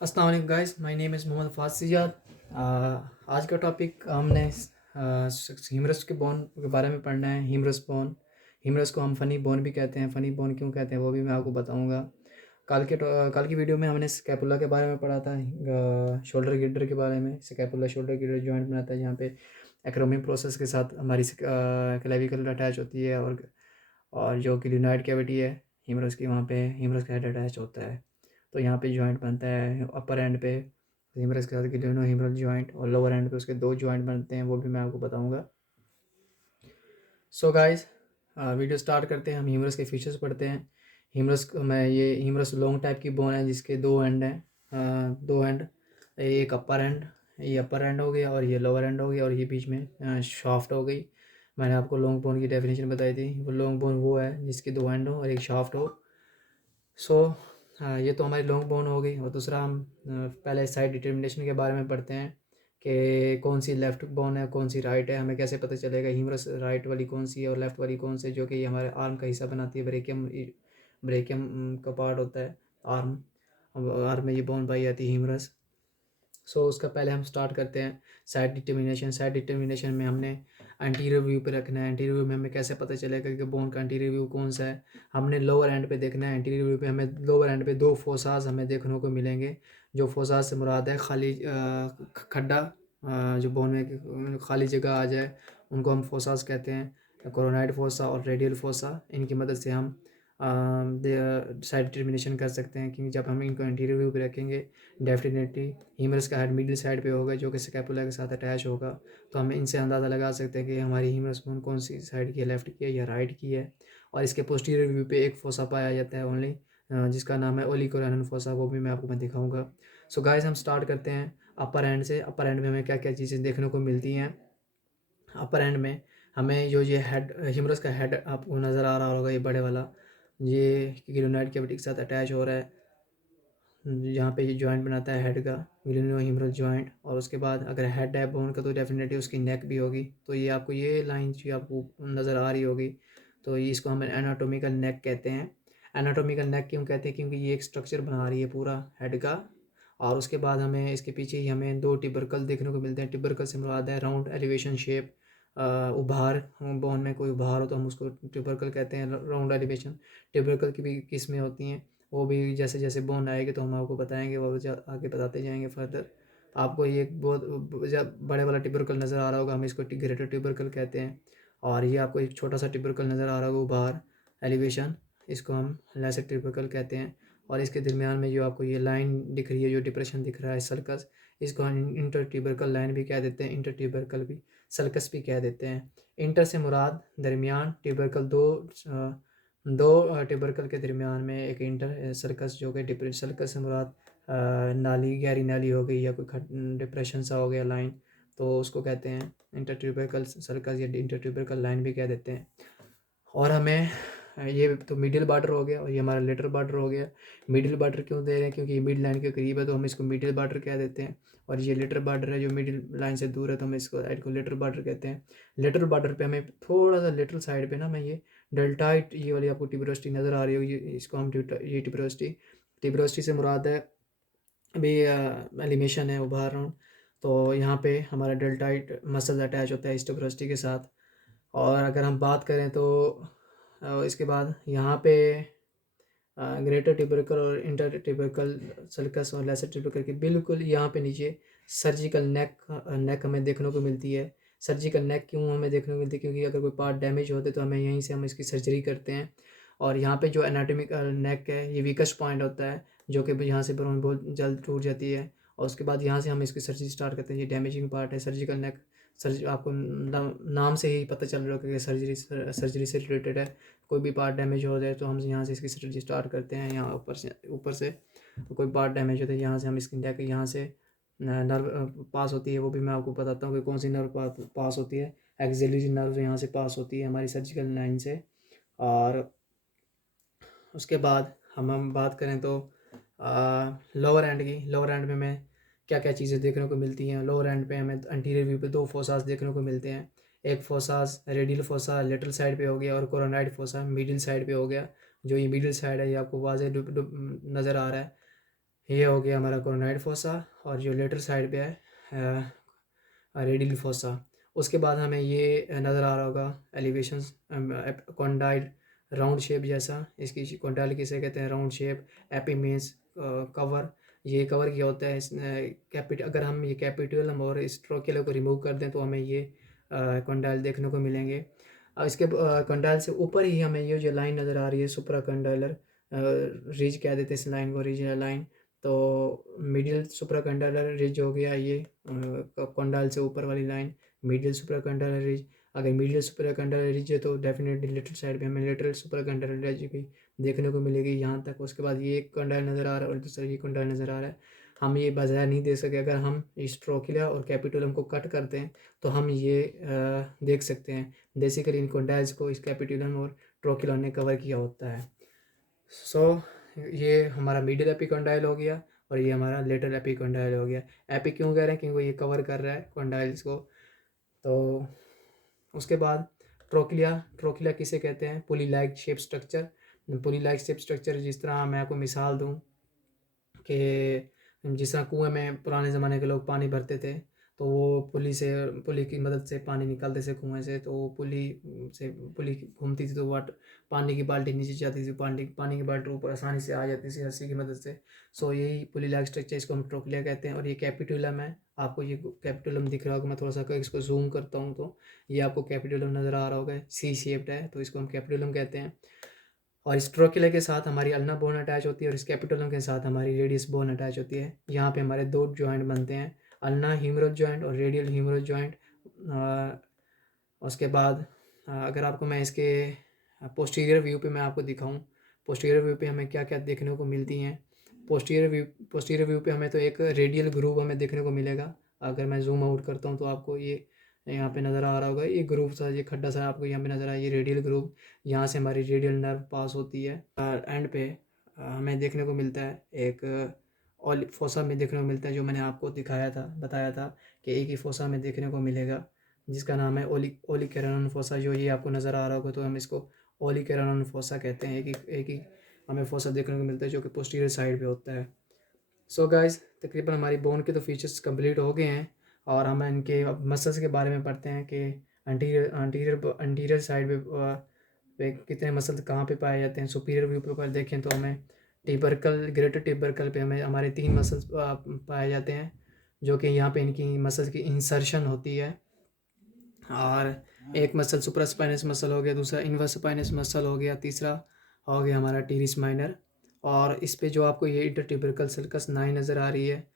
अस्सलाम वालेकुम guys, my name is Mohammad Fasiyad. आज का टॉपिक हमने ह्यूमरस के बोन के बारे में पढ़ना है। ह्यूमरस बोन, ह्यूमरस को हम फ़नी बोन भी कहते हैं। फ़नी बोन क्यों कहते हैं वो भी मैं आपको बताऊंगा। कल की वीडियो में हमने स्कैपुला के बारे में पढ़ा था, शोल्डर गिल्डर के बारे में। स्कैपुला शोल्डर गिल्डर जॉइंट बनाता है जहाँ पे एक्रोमिक प्रोसेस के साथ हमारी क्लेविकल अटैच होती है, और जो क्लिनॉइड कैविटी है ह्यूमरस की, वहाँ पे ह्यूमरस का हेड अटैच होता है। तो यहाँ पे जॉइंट बनता है अपर एंड पे ह्यूमरस के साथ गिलियनो ह्यूमरल जॉइंट, और लोअर एंड पे उसके दो जॉइंट बनते हैं, वो भी मैं आपको बताऊंगा। सो गाइस, वीडियो स्टार्ट करते हैं। हम ह्यूमरस के फीचर्स पढ़ते हैं। ये ह्यूमरस लॉन्ग टाइप की बोन है जिसके दो एंड हैं, दो एंड। एक अपर एंड, ये अपर एंड हो गया, और ये लोअर एंड हो गया, और ये बीच में शाफ्ट हो गई। मैंने आपको लॉन्ग बोन की डेफिनेशन बताई थी। वो लॉन्ग बोन वो है जिसकी दो एंड हो और एक शाफ्ट हो। सो ये तो हमारी लॉन्ग बोन हो गई। और दूसरा हम पहले साइड डिटर्मिनेशन के बारे में पढ़ते हैं कि कौन सी लेफ़्ट बोन है कौन सी राइट है। हमें कैसे पता चलेगा ह्यूमरस राइट वाली कौन सी है और लेफ़्ट वाली कौन सी है, जो कि हमारे आर्म का हिस्सा बनाती है। ब्रेकियम ब्रेकियम का पार्ट होता है आर्म। आर्म में ये बोन पाई जाती है ह्यूमरस। सो उसका पहले हम स्टार्ट करते हैं साइड डिटर्मिनेशन। साइड डिटर्मिनेशन में हमने एंटीरियर व्यू पे रखना है। एंटीरियर व्यू में हमें कैसे पता चलेगा कि बोन का एंटीरियर व्यू कौन सा है। हमने लोअर एंड पे देखना है। एंटीरियर व्यू पे हमें लोअर एंड पे दो फोसास हमें देखने को मिलेंगे। जो फोसास से मुराद है खाली खड्डा, जो बोन में खाली जगह आ जाए उनको हम फोसास कहते हैं। कोरोनाइड फोसा और रेडियल फोसा, इनकी मदद से हम साइड डिटर्मिनेशन कर सकते हैं। क्योंकि जब हम इनको एंटीरियर व्यू पे रखेंगे, डेफिनेटली ह्यूमरस का हेड मिडिल साइड पे होगा जो कि स्कैपुला के साथ अटैच होगा। तो हम इनसे अंदाज़ा लगा सकते हैं कि हमारी ह्यूमरस बोन कौन सी साइड की है, लेफ़्ट की है या राइट की है। और इसके पोस्टीरियर व्यू पे एक फोसा पाया जाता है ओनली, जिसका नाम है ओलिकोरैनन फोसा। वो भी मैं दिखाऊंगा। सो गाइस, हम स्टार्ट करते हैं अपर एंड से। अपर एंड में हमें क्या क्या चीज़ें देखने को मिलती हैं। अपर एंड में हमें जो ये हेड, ह्यूमरस का हेड आपको नज़र आ रहा होगा, ये बड़े वाला, ये ग्रेनाइड कैविटी के साथ अटैच हो रहा है। यहाँ पे ये जॉइंट बनाता है हेड का, ग्रेनो ह्यूमरल जॉइंट। और उसके बाद अगर हेड है बोन का तो डेफिनेटली उसकी नेक भी होगी। तो ये आपको ये लाइन जो आपको नज़र आ रही होगी, तो ये इसको हम एनाटोमिकल नेक कहते हैं। एनाटोमिकल नेक क्यों कहते हैं? क्योंकि ये एक स्ट्रक्चर बना रही है पूरा हेड का। और उसके बाद हमें इसके पीछे ही हमें दो टिबरकल देखने को मिलते हैं। टिबरकल से मुराद है राउंड एलिवेशन शेप, उभार। बोन में कोई उभार हो तो हम उसको टिबरकल कहते हैं, राउंड एलिवेशन। टिबरकल की भी किस्में होती हैं, वो भी जैसे जैसे बोन आएगी तो हम आपको बताएंगे, वो आगे बताते जाएंगे फर्दर। आपको ये एक बहुत बड़े वाला टिबरकल नज़र आ रहा होगा, हम इसको ग्रेटर टिबरकल कहते हैं। और ये आपको एक छोटा सा टिबरकल नज़र आ रहा होगा उभार एलिवेशन, इसको हम लेसर टिबरकल कहते हैं। और इसके दरमियान में जो आपको ये लाइन दिख रही है, जो डिप्रेशन दिख रहा है सर्कस, इसको हम इंटर ट्यूबरकल लाइन भी कह देते हैं, इंटर ट्यूबरकल भी, सर्कस भी कह देते हैं। इंटर से मुराद दरमियान, ट्यूबरकल दो ट्यूबरकल के दरमियान में एक इंटर सर्कस, जो कि सर्कस से मुराद नाली, गहरी नाली हो गई या कोई डिप्रेशन सा हो गया लाइन, तो उसको कहते हैं इंटर ट्यूबरकल सर्कस या इंटर ट्यूबरकल लाइन भी कह देते हैं। और हमें ये तो मिडिल बॉर्डर हो गया, और ये हमारा लेटर बॉर्डर हो गया। मिडिल बॉर्डर क्यों दे रहे हैं? क्योंकि ये मिड लाइन के करीब है तो हम इसको मिडिल बॉर्डर कह देते हैं। और ये लेटर बॉर्डर है जो मिडिल लाइन से दूर है, तो हम इसको साइड को लेटर बॉर्डर कहते हैं। लेटर बॉर्डर पे हमें थोड़ा सा लेटरल साइड पे ना, मैं ये डेल्टाइट, ये वाली आपको टिब्रोस्टी नज़र आ रही होगी, इसको हम ये टिब्रोस्टी से मुराद है अभी एलिमेशन है उभार राउंड। तो यहाँ पे हमारा डेल्टाइट मसल अटैच होता है इस टिब्रोस्टी के साथ। और अगर हम बात करें तो इसके बाद यहाँ पे ग्रेटर ट्यूबरकल और इंटर ट्यूबरकल सर्कस और लेसर ट्यूबरकल के बिल्कुल यहाँ पे नीचे सर्जिकल नेक हमें देखने को मिलती है। सर्जिकल नेक क्यों हमें देखने को मिलती है? क्योंकि अगर कोई पार्ट डैमेज होते तो हमें यहीं से हम इसकी सर्जरी करते हैं। और यहाँ पे जो एनाटॉमिकल नेक है, ये वीकेस्ट पॉइंट होता है, जो कि यहाँ से बोन बहुत जल्द टूट जाती है। और उसके बाद यहाँ से हम इसकी सर्जरी स्टार्ट करते हैं। ये डैमेजिंग पार्ट है सर्जिकल नेक। सर्जरी आपको नाम से ही पता चल रहा होगा कि सर्जरी से रिलेटेड है। कोई भी पार्ट डैमेज हो जाए तो हम यहाँ से इसकी सर्जरी स्टार्ट करते हैं। यहाँ ऊपर से कोई पार्ट डैमेज होता है, यहाँ से हम इसकी नेक, यहाँ से नर्व पास होती है, वो भी मैं आपको बताता हूँ कि कौन सी नर्व पास होती है। एक्सिलरी नर्व यहाँ से पास होती है हमारी सर्जिकल लाइन से। और उसके बाद हम बात करें तो लोअर एंड की। लोअर एंड में हमें क्या क्या चीज़ें देखने को मिलती हैं? लोअर एंड पे हमें एंटीरियर व्यू पे दो फोसास देखने को मिलते हैं। एक फोसास रेडियल फोसा लेटरल साइड पे हो गया, और कोरोनाइड फोसा मिडिल साइड पे हो गया। जो ये मिडिल साइड है ये आपको वाज़े नज़र आ रहा है। ये हो गया हमारा कोरोनाइड फोसा, और जो लेटर साइड पे है रेडियल फोसा। उसके बाद हमें ये नज़र आ रहा होगा एलिवेशंस, कॉन्डाइल राउंड शेप जैसा, इसकी कॉन्डाइल किसे कहते हैं, round shape. AP means cover, ये कवर किया होता है इस अगर हम ये कैपिटुलम और स्ट्रोकियलम को रिमूव कर दें तो हमें ये कॉन्डाइल देखने को मिलेंगे। इसके कॉन्डाइल से ऊपर ही हमें ये जो लाइन नज़र आ रही है सुप्रा कंडाइलर रिज कह देते हैं इस लाइन को, रिज लाइन। तो मिडिल सुप्राकंडालर रिज हो गया ये कंडाल से ऊपर वाली लाइन, मिडिल सुप्राकंडालर रिज। अगर मिडिल सुप्राकंडालर रिज है तो डेफिनेटली लेटरल साइड पे हमें लेटरल सुप्राकंडालर रिज भी देखने को मिलेगी यहाँ तक। उसके बाद ये एक कंडाल नज़र आ रहा है और दूसरा ये कंडाल नज़र आ रहा है। हम ये बाजार नहीं देख सके, अगर हम स्ट्रोकिला और कैपिटुलम को कट करते हैं तो हम ये देख सकते हैं। बेसिकली इन कंडाइल्स को इस कैपिटुलम और ट्रोकिला ने कवर किया होता है। सो ये हमारा मिडिल एपिकॉन्डाइल हो गया और ये हमारा लेटर एपिकॉन्डाइल हो गया। एपी क्यों कह रहे हैं, क्योंकि ये कवर कर रहा है कॉन्डाइल्स को। तो उसके बाद ट्रोकिलिया, ट्रोकिलिया किसे कहते हैं, पुली लाइक शेप स्ट्रक्चर। पुली लाइक शेप स्ट्रक्चर, जिस तरह मैं आपको मिसाल दूँ कि जिस तरह कुएँ में पुराने ज़माने के लोग पानी भरते थे तो वो पुली की मदद से पानी निकालते थे कुएँ से, तो वो पुली घूमती थी तो वाटर पानी की बाल्टी नीचे जाती थी, पानी की बाल्टी ऊपर आसानी से आ जाती थी रस्सी की मदद से। सो यही पुली लाइक स्ट्रक्चर, इसको हम ट्रोकिलिया कहते हैं। और ये कैपिटुलम है, आपको ये कैपिटुलम दिख रहा होगा, मैं थोड़ा सा इसको जूम करता हूँ तो ये आपको कैपिटुलम नज़र आ रहा होगा, सी शेप्ड है तो इसको हम कैपिटुलम कहते हैं। और इस ट्रोकिला के साथ हमारी अल्ना बोन अटैच होती है और इस कैपिटुलम के साथ हमारी रेडियस बोन अटैच होती है। यहाँ पे हमारे दो जॉइंट बनते हैं, अल्ना ह्यूमरस जॉइंट और रेडियल ह्यूमरस जॉइंट। उसके बाद अगर आपको मैं इसके पोस्टीरियर व्यू पे मैं आपको दिखाऊं, पोस्टीरियर व्यू पे हमें क्या क्या देखने को मिलती हैं। पोस्टीरियर व्यू पे हमें तो एक रेडियल ग्रूव हमें देखने को मिलेगा। अगर मैं जूम आउट करता हूँ तो आपको ये यहाँ पे नज़र आ रहा होगा, ये ग्रूव सा, ये खड्डा सा आपको यहाँ पे नज़र आया, ये रेडियल ग्रूव। यहाँ से हमारी रेडियल नर्व पास होती है। एंड पे हमें देखने को मिलता है एक फोसा में देखने को मिलता है, जो मैंने आपको दिखाया था, बताया था कि एक ही फोसा में देखने को मिलेगा जिसका नाम है ओलिकेरानन फोसा। जो ये आपको नज़र आ रहा होगा तो हम इसको ओलिकेरानन फोसा कहते हैं। एक ही हमें फोसा देखने को मिलता है जो कि पोस्टीरियर साइड पे होता है। सो गाइस, तकरीबन हमारी बोन के तो फीचर्स कंप्लीट हो गए हैं और हम इनके मसल्स के बारे में पढ़ते हैं कि अंटीरियर साइड पे कितने मसल कहाँ पे पाए जाते हैं। सुपीरियर व्यू पे पर देखें तो हमें टिबरकल, ग्रेटर टिबरकल पे हमें हमारे 3 मसल्स पाए जाते हैं, जो कि यहाँ पे इनकी मसल्स की इंसर्शन होती है। और एक मसल सुप्रास्पाइनस मसल हो गया, दूसरा इन्वर्सपाइनस मसल हो गया, तीसरा हो गया हमारा टीरिस माइनर। और इस पे जो आपको ये इंटरटिबरकल सर्कस 9 नज़र आ रही है,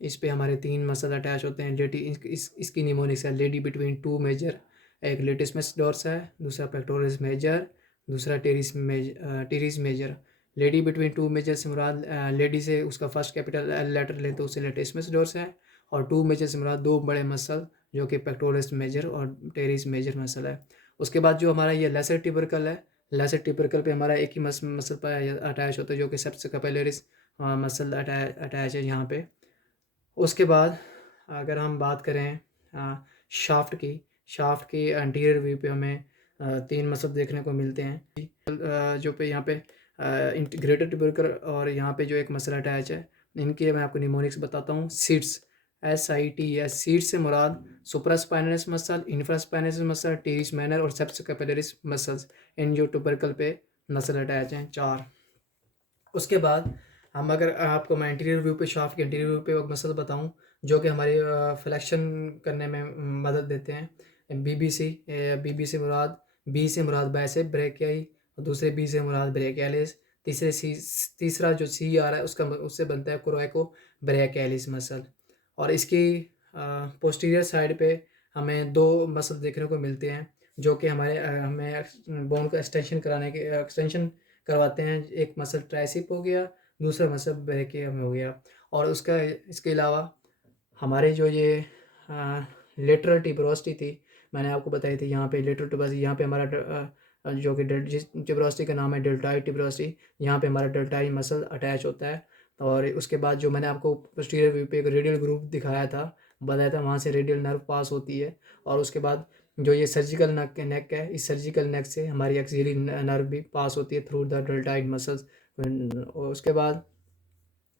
इस पे हमारे 3 मसल अटैच होते हैं। इसकी निमोनिक्स है लेडी बिटवीन 2 मेजर। एक लेटिसमस डोर्सा है, दूसरा पेक्टोरस मेजर, दूसरा teres major. Lady between 2 major से मुराद लेडी से उसका फर्स्ट कैपिटल लेटर लें तो उसे लेटिसमस डोर्सा है, और 2 मेजर से मुराद 2 बड़े मसल जो कि पेक्टोरस मेजर और टेरिस मेजर मसल है। उसके बाद जो हमारा ये लेसर टिबरकल है, लेसर टिबरकल पे हमारा एक ही मसल पर अटैच होता है जो कि सबसे कैपिलरीज मसल अटैच है यहाँ पे। उसके बाद अगर हम बात करें शाफ्ट की, शाफ्ट के एंटीरियर व्यू पे हमें 3 मसल देखने को मिलते हैं, जो पे यहाँ पे ग्रेटर ट्यूबरकल और यहाँ पे जो एक मसल अटैच है, इनकी मैं आपको निमोनिक्स बताता हूँ। सीट्स, SITS, सीट्स से मुराद supraspinatus muscle, infraspinatus muscle, teres minor और सेप्स कैपिलरीज मसल्स, इन जो ट्यूबरकल पे मसल अटैच हैं 4। उसके बाद हम अगर आपको मैं इंटीरियर व्यू पे शाफ्ट के इंटीरियर व्यू पे एक मसल बताऊं जो कि हमारी फ्लेक्शन करने में मदद देते हैं। बीबी से मुराद, बी से मुराद बाइसेप ब्रेकियाई, और दूसरे बी से मुराद ब्रेकियालिस, तीसरा जो सी आ रहा है उससे बनता है कोरोइको ब्रेकियालिस मसल। और इसकी पोस्टीरियर साइड पे हमें 2 मसल देखने को मिलते हैं जो कि हमें बोन को एक्सटेंशन करवाते हैं। एक मसल ट्राइसिप हो गया, दूसरा मसल ब्रेकियम हो गया। और इसके अलावा हमारे जो ये लेटरल टिब्रोस्टी थी, मैंने आपको बताई थी, यहाँ पे लेटरल टिब्रोस्टी, यहाँ पे हमारा जो कि जिस टिब्रोस्टी का नाम है डेल्टाई टिब्रोस्टी, यहाँ पे हमारा डेल्टाई मसल अटैच होता है। और उसके बाद जो मैंने आपको पोस्टीरियर व्यू पे एक रेडियल ग्रुप दिखाया था, बताया था, वहाँ से रेडियल नर्व पास होती है। और उसके बाद जो ये सर्जिकल नेक है, इस सर्जिकल नेक से हमारी एक्सिलरी नर्व भी पास होती है थ्रू द डेल्टाइड मसल्स। उसके बाद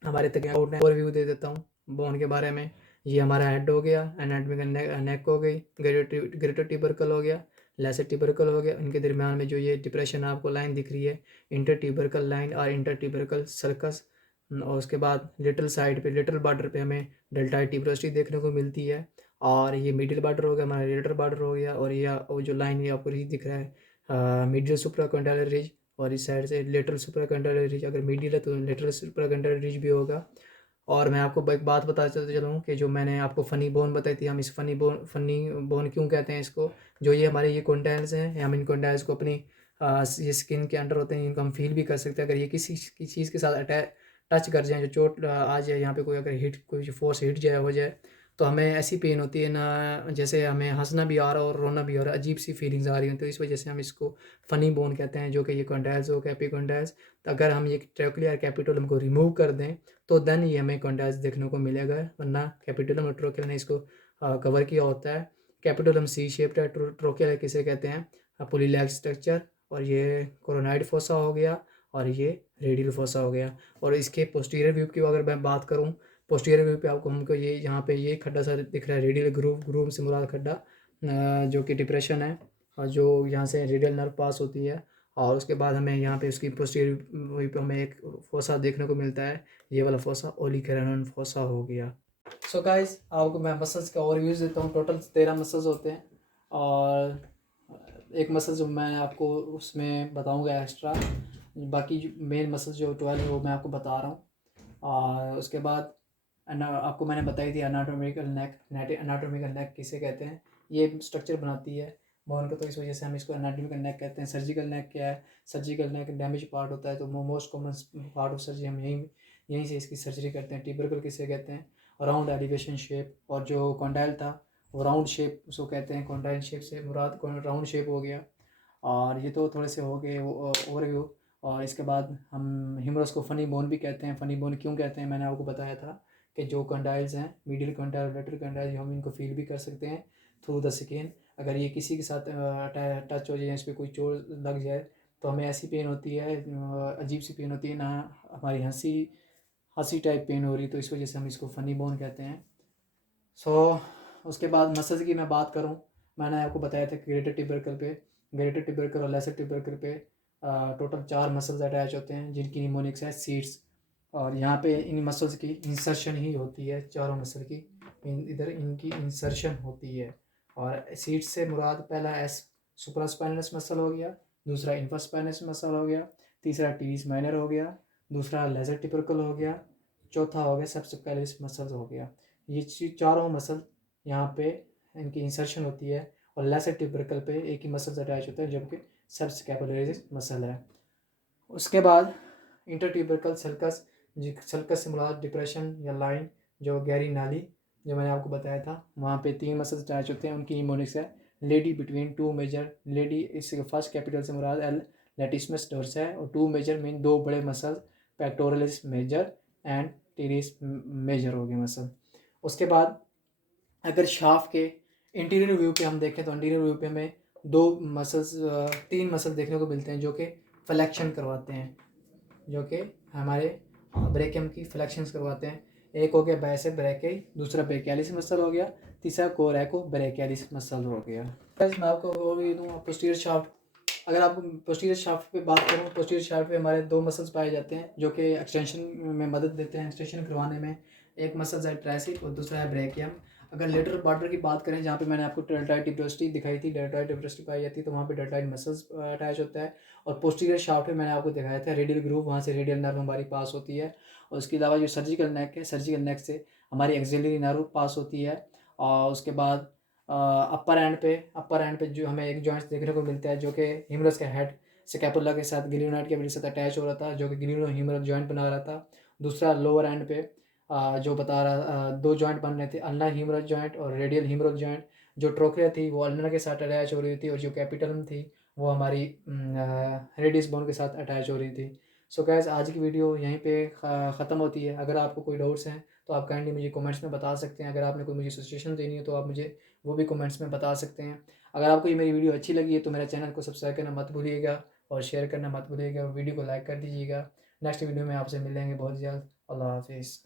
हमारे तक ओवरव्यू दे देता हूँ बोन के बारे में। ये हमारा हेड हो गया, एनाटॉमी का नेक हो गई, ग्रेटर ट्यूबरकल हो गया, लेसर ट्यूबरकल हो गया। इनके दरमियान में जो ये डिप्रेशन आपको लाइन दिख रही है, इंटर ट्यूबरकल लाइन और इंटर ट्यूबरकल सर्कस। और उसके बाद लिटल साइड पे, लिटल बॉर्डर पे हमें डेल्टाइड ट्यूबरोसिटी देखने को मिलती है। और ये मिडिल बॉर्डर हो गया, हमारा लेटर बॉर्डर हो गया। और ये वो जो लाइन ये आपको रिज दिख रहा है, मिडिल सुप्राकॉन्डाइलर रिज, और इस साइड से लेटरल सुप्राकॉन्डाइलर रिज। अगर मिडिल है तो लेटरल सुप्राकॉन्डाइलर रिज भी होगा। और मैं आपको एक बात बता चलूँ कि जो मैंने आपको फ़नी बोन बताई थी, हम इस फ़नी बोन क्यों कहते हैं इसको, जो ये हमारे ये कॉन्डाइल्स हैं, हम इन कॉन्डाइल्स को अपनी ये स्किन के अंडर होते हैं, इनको हम फील भी कर सकते हैं। अगर ये किसी की चीज़ के साथ टच कर जाए, जो चोट आ जाए यहाँ पे, कोई अगर हिट, कोई फोर्स हिट जाए हो जाए, तो हमें ऐसी पेन होती है ना, जैसे हमें हंसना भी आ रहा हो और रोना भी आ रहा है, अजीब सी फीलिंग्स आ रही हैं। तो इस वजह से हम इसको फ़नी बोन कहते हैं, जो कि ये कॉन्डाइल्स हो गए, एपिकॉन्डाइल्स। तो अगर हम ये ट्रोक्लिया और कैपिटोलम को रिमूव कर दें तो देन ये हमें कॉन्डाइल्स देखने को मिलेगा, वरना कैपिटोलम और ट्रोकियल ने इसको कवर किया होता है। कैपिटोलम सी शेप्ड है, ट्रोकियल किसे कहते हैं पुली लैग स्ट्रक्चर। और ये कोरोनाइड फोसा हो गया, और ये रेडियल फोसा हो गया। और इसके पोस्टीरियर व्यू की अगर मैं बात करूँ, पोस्टीरियर व्यू पे आपको हमको ये यहाँ पे ये खड्डा सा दिख रहा है, रेडियल ग्रूव, ग्रूव से मुराद खड्डा, जो कि डिप्रेशन है, और जो यहाँ से रेडियल नर्व पास होती है। और उसके बाद हमें यहाँ पे उसकी पोस्टीरियर व्यू पे हमें एक फोसा देखने को मिलता है, ये वाला फोसा ओलिकेरानन फोसा हो गया। सो गाइस, आपको मैं मसल्स का ओवरव्यूज देता हूँ। टोटल 13 मसल्स होते हैं, और एक मसल जो मैं आपको उसमें बताऊँगा एक्स्ट्रा, बाकी मेन मसल्स जो 12 है वो मैं आपको बता रहा हूँ। और उसके बाद आपको मैंने बताई थी अनाटोमिकल नेक। अनाटोमिकल नेक किसे कहते हैं, ये स्ट्रक्चर बनाती है बोन का, तो इस वजह से हम इसको अनाटोमिकल नेक कहते हैं। सर्जिकल नेक क्या है, सर्जिकल नेक डैमेज पार्ट होता है, तो most common part of surgery, हम यहीं से इसकी सर्जरी करते हैं। ट्यूबरकल किसे कहते हैं, राउंड एलिवेशन शेप। और जो कॉन्डाइल था वो राउंड शेप उसको कहते हैं, कॉन्डाइल शेप से मुराद राउंड शेप हो गया। और ये तो थोड़े से हो गए ओवरव्यू। और इसके बाद हम ह्यूमरस को फ़नी बोन भी कहते हैं। फ़नी बोन क्यों कहते हैं, मैंने आपको बताया था कि जो कंडाइल्स हैं, मिडिल कंडाइल, लेटरल कंडाइल, हम इनको फील भी कर सकते हैं थ्रू द स्किन। अगर ये किसी के साथ टच हो जाए, इस पर कोई चोट लग जाए, तो हमें ऐसी पेन होती है, अजीब सी पेन होती है ना, हमारी हंसी हंसी टाइप पेन हो रही, तो इस वजह से हम इसको फ़नी बोन कहते हैं। उसके बाद मसल्स की मैं बात करूँ, मैंने आपको बताया था ग्रेटर ट्यूबरकल पे, ग्रेटर ट्यूबरकल और लेसर ट्यूबरकल पे टोटल 4 मसल्स अटैच होते हैं, जिनकी निमोनिक्स है सीट्स। और यहाँ पे इन मसल्स की इंसर्शन ही होती है, चारों मसल की इधर इनकी इंसर्शन होती है। और सीट्स से मुराद पहला एस सुप्रास्पाइनस मसल हो गया, दूसरा इंफ्रास्पाइनस मसल हो गया, तीसरा टीज माइनर हो गया, दूसरा लेसर ट्यूबरकल हो गया, चौथा हो गया सबस्कैपुलरिस मसल हो गया। ये चारों मसल यहाँ पे इनकी इंसर्शन होती है, और लेसर ट्यूबरकल पे एक ही मसल अटैच होता है, जबकि सबस्कैपुलरिस मसल है। उसके बाद इंटर ट्यूबरकल सल्कस, सल्कस से मुराद डिप्रेशन या लाइन, जो गहरी नाली, जो मैंने आपको बताया था, वहाँ पे 3 मसल्स अटैच होते हैं, उनकी निमोनिक्स है लेडी बिटवीन 2 मेजर। लेडी इसके फर्स्ट कैपिटल से मुराद एल लेटिसमस डोर्स है, और 2 मेजर मीन 2 बड़े muscle, pectoralis major and teres major हो गए मसल। उसके बाद अगर शाफ्ट के इंटीरियर व्यू पे हम देखें, तो इंटीरियर व्यू पे हमें 2 मसल्स, 3 मसल देखने को मिलते हैं, जो कि फ्लेक्शन करवाते हैं, जो कि हमारे ब्रेकियम की फ्लेक्शंस करवाते हैं। एक हो गया बाइसेप ब्रैकियाई, दूसरा ब्रेकियालिस मसल हो गया, तीसरा कोरैको ब्रेकियालिस मसल हो गया। मैं आपको और ये दूँ पोस्टीरियर शाफ्ट। अगर आप पोस्टीरियर शाफ्ट पे बात करूँ, पोस्टीरियर शाफ्ट पे हमारे 2 मसल्स पाए जाते हैं, जो कि एक्सटेंशन में मदद देते हैं, एक्सटेंशन करवाने में। एक मसल्स है ट्राइसिप और दूसरा है ब्रेकियम। अगर लेटरल बॉर्डर की बात करें, जहाँ पे मैंने आपको डेल्टाइड ट्यूबरोसिटी दिखाई थी, डेल्टाइड ट्यूबरोसिटी पाई जाती है, तो वहाँ पे डेल्टाइड मसल्स अटैच होता है। और पोस्टीरियर शाफ्ट में मैंने आपको दिखाया था रेडियल ग्रूव, वहाँ से रेडियल नर्व हमारी पास होती है। और उसके अलावा जो सर्जिकल नेक है, सर्जिकल नेक से हमारी एक्सिलरी नर्व पास होती है। और उसके बाद अपर एंड पे जो हमें एक जॉइंट देखने को मिलता है, जो कि ह्यूमरस के हेड स्कैपुला के साथ ग्लियोनाइड के साथ अटैच हो रहा था, जो कि ग्लियो ह्यूमरल जॉइंट बना रहा था। दूसरा लोअर एंड पे जो बता रहा 2 जॉइंट बन रहे थे, अल्नर ह्यूमरल जॉइंट और रेडियल ह्यूमरल जॉइंट। जो ट्रोक्लिया थी वो अल्नर के साथ अटैच हो रही थी, और जो कैपिटलम थी वो हमारी रेडियस बोन के साथ अटैच हो रही थी। सो गैस, आज की वीडियो यहीं पे ख़त्म होती है। अगर आपको कोई डाउट्स हैं तो आप काइंडली मुझे कमेंट्स में बता सकते हैं। अगर आपने कोई मुझे सजेशन देनी है तो आप मुझे वो भी कमेंट्स में बता सकते हैं। अगर आपको ये मेरी वीडियो अच्छी लगी है तो मेरे चैनल को सब्सक्राइब करना मत भूलिएगा, और शेयर करना मत भूलिएगा, वीडियो को लाइक कर दीजिएगा। नेक्स्ट वीडियो में आपसे मिलेंगे बहुत जल्द। अल्लाह हाफिज़।